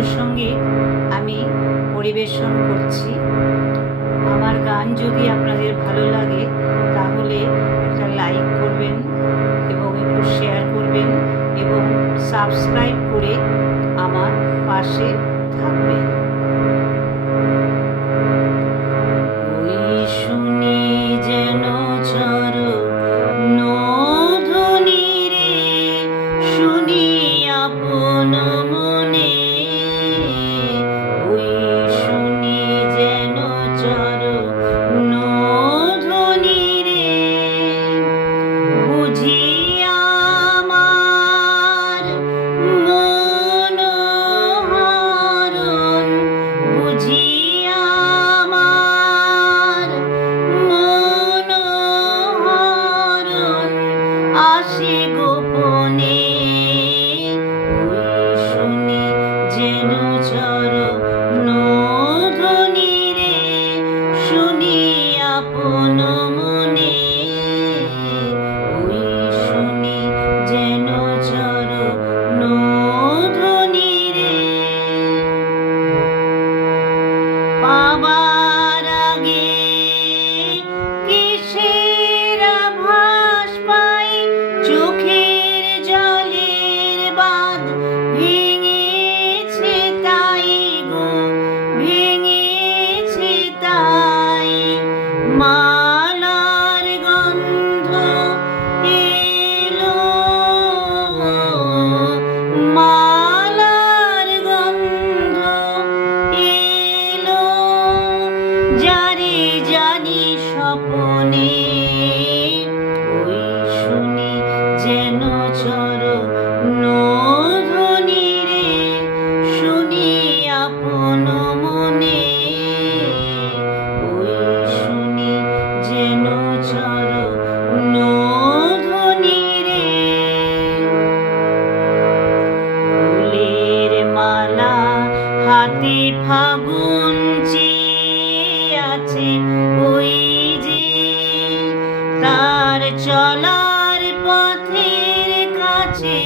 রবীন্দ্রসঙ্গীত আমি পরিবেশন করছি। আমার গান যদি আপনাদের ভালো লাগে তাহলে একটা লাইক করবেন এবং একটু শেয়ার করবেন এবং সাবস্ক্রাইব করে আমার পাশে থাকবেন। ওই শুনি যেন চরণ ধ্বনি রে, শুনি আপন মনে। ওই শুনি যেন চরণ ধ্বনি রে, বুঝি আমার মন হরণ, বুঝি আমার মন হরণ আসে গোপনে। ওই শুনি যেন চরণ ধ্বনি রে, শুনি আপন মনে। ওই শুনি যেন চরণ ধ্বনি রে, পাবার আগে কিসের আভাস পাই, চোখের জলের বাঁধ ভেঙেছে তাই গো, ভেঙেছে তাই। মালার গন্ধ এলো, মালার গন্ধ এলো, যারে জানি স্বপনে। ওই শুনি যেন চরণ ধ্বনি রে, শুনি আপন মনে। ওই শুনি যেন চরণ ধ্বনি রে, ফুলের মালা হাতে ফাগুন চেয়ে আছে, ওই যে তার চলার পথের কাছে